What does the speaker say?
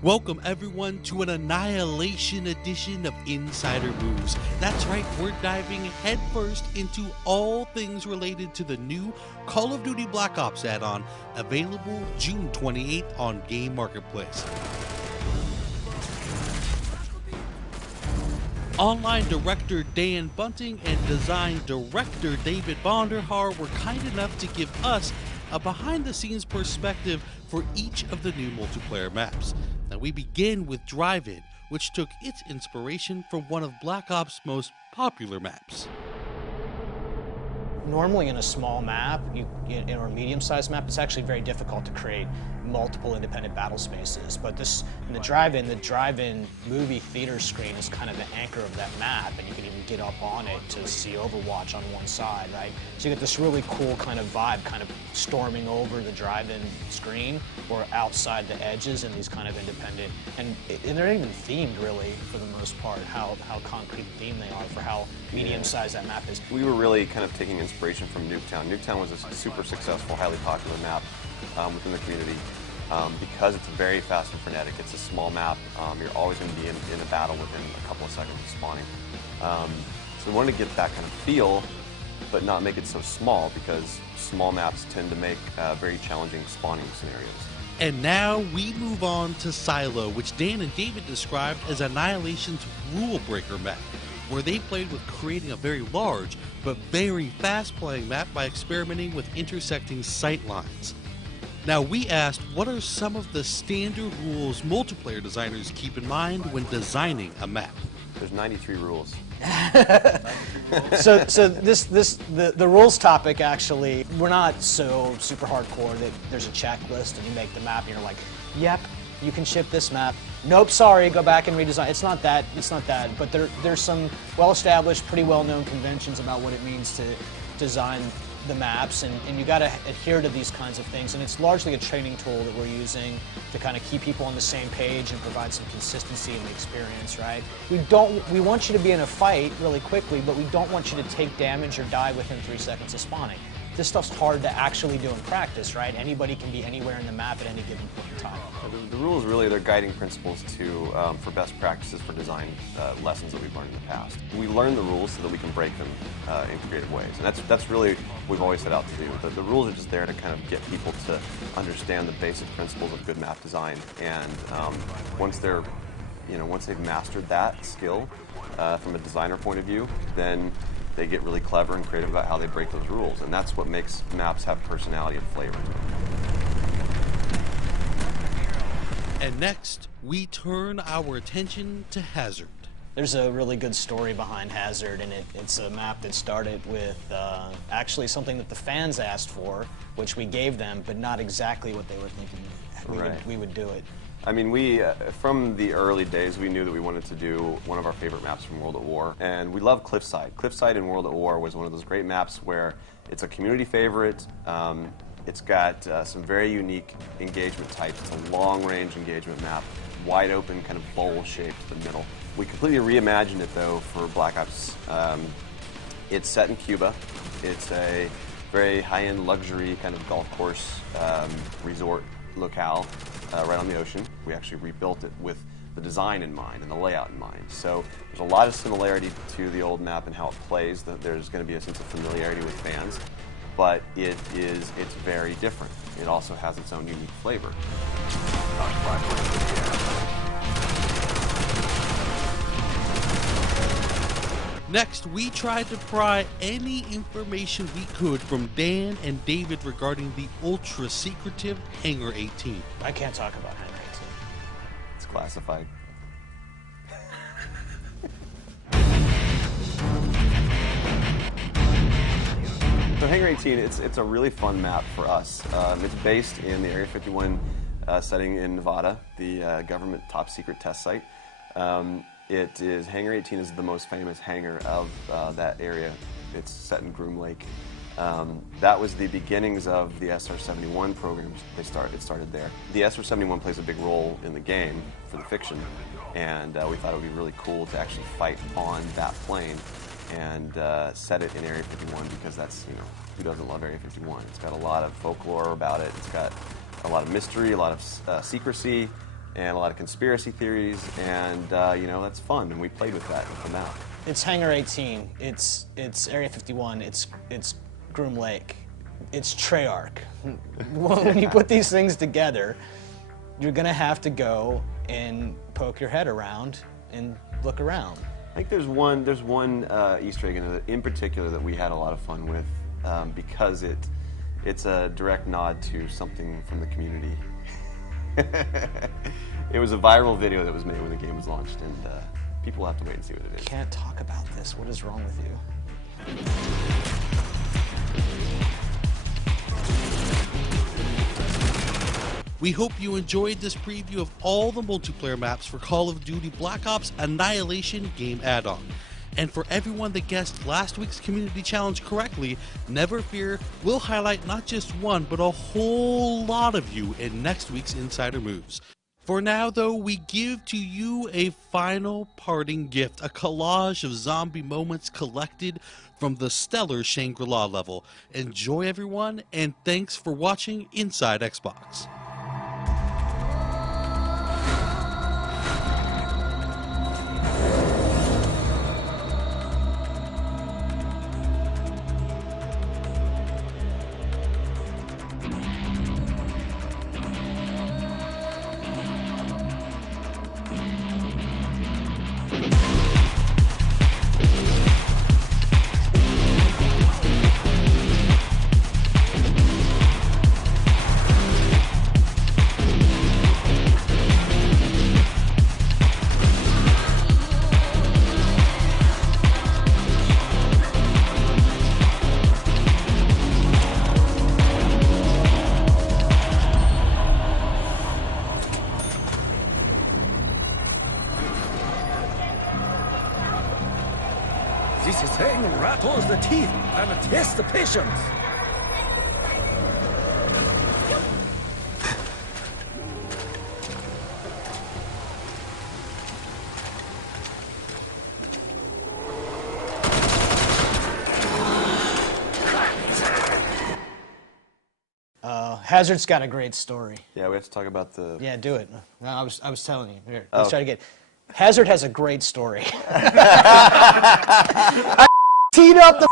Welcome everyone to an Annihilation edition of Insider Moves. That's right, we're diving headfirst into all things related to the new Call of Duty Black Ops add-on, available June 28th on Game Marketplace. Online director Dan Bunting and design director David Vonderhaar were kind enough to give us a behind-the-scenes perspective for each of the new multiplayer maps. Now we begin with Drive-In, which took its inspiration from one of Black Ops' most popular maps. Normally in a small map, or a medium-sized map, it's actually very difficult to create multiple independent battle spaces. But this, in the drive-in movie theater screen is kind of the anchor of that map, and you can even get up on it to see Overwatch on one side, right? So you get this really cool kind of vibe, kind of storming over the drive-in screen, or outside the edges in these kind of independent, and they're not even themed really for the most part, how concrete themed they are for how medium-sized that map is. We were really kind of taking inspiration from Nuketown. Nuketown was a super successful, highly popular map within the community because it's very fast and frenetic. It's a small map. You're always going to be in a battle within a couple of seconds of spawning. So we wanted to get that kind of feel, but not make it so small, because small maps tend to make very challenging spawning scenarios. And now we move on to Silo, which Dan and David described as Annihilation's rule breaker map, where they played with creating a very large but very fast-playing map by experimenting with intersecting sight lines. Now we asked, what are some of the standard rules multiplayer designers keep in mind when designing a map? There's 93 rules. So the rules topic, actually, we're not so super hardcore that there's a checklist and you make the map and you're like, yep, you can ship this map. Nope, sorry, go back and redesign. It's not that, but there's some well-established, pretty well-known conventions about what it means to design the maps, and you got to adhere to these kinds of things, and it's largely a training tool that we're using to kind of keep people on the same page and provide some consistency in the experience, right? We want you to be in a fight really quickly, but we don't want you to take damage or die within 3 seconds of spawning. This stuff's hard to actually do in practice, right? Anybody can be anywhere in the map at any given point in time. The rules really, they're guiding principles for best practices for design lessons that we've learned in the past. We learn the rules so that we can break them in creative ways, and that's really what we've always set out to do. The rules are just there to kind of get people to understand the basic principles of good map design, and once they've mastered that skill from a designer point of view, then they get really clever and creative about how they break those rules, and that's what makes maps have personality and flavor. And next, we turn our attention to Hazard. There's a really good story behind Hazard, and it's a map that started with actually something that the fans asked for, which we gave them, but not exactly what they were thinking we would do it. I mean, from the early days, we knew that we wanted to do one of our favorite maps from World at War, and we love Cliffside. Cliffside in World at War was one of those great maps where it's a community favorite. It's got some very unique engagement types. It's a long-range engagement map, wide open, kind of bowl-shaped in the middle. We completely reimagined it, though, for Black Ops. It's set in Cuba. It's a very high-end luxury kind of golf course resort locale right on the ocean. We actually rebuilt it with the design in mind and the layout in mind. So there's a lot of similarity to the old map and how it plays. There's going to be a sense of familiarity with fans, but it's very different. It also has its own unique flavor. Next, we tried to pry any information we could from Dan and David regarding the ultra-secretive Hangar 18. I can't talk about Hangar 18. It's classified. So Hangar 18, it's a really fun map for us. It's based in the Area 51 setting in Nevada, the government top-secret test site. Hangar 18 is the most famous hangar of that area. It's set in Groom Lake. That was the beginnings of the SR-71 programs. It started there. The SR-71 plays a big role in the game for the fiction, and we thought it would be really cool to actually fight on that plane and set it in Area 51, because that's, who doesn't love Area 51? It's got a lot of folklore about it. It's got a lot of mystery, a lot of secrecy, and a lot of conspiracy theories, and you know, that's fun, and we played with that with the map. It's Hangar 18. It's Area 51. It's Groom Lake. It's Treyarch. When you put these things together, you're gonna have to go and poke your head around and look around. I think there's one Easter egg in particular that we had a lot of fun with because it's a direct nod to something from the community. It was a viral video that was made when the game was launched, and people will have to wait and see what it is. Can't talk about this. What is wrong with you? We hope you enjoyed this preview of all the multiplayer maps for Call of Duty Black Ops Annihilation game add-on. And for everyone that guessed last week's community challenge correctly, never fear, we'll highlight not just one, but a whole lot of you in next week's Insider Moves. For now, though, we give to you a final parting gift, a collage of zombie moments collected from the stellar Shangri-La level. Enjoy, everyone, and thanks for watching Inside Xbox. This thing rattles the teeth and tests the patience. Hazard's got a great story. Yeah, we have to talk about the... Yeah, do it. No, I was telling you. Here, let's try to get... Hazard has a great story. I teed up the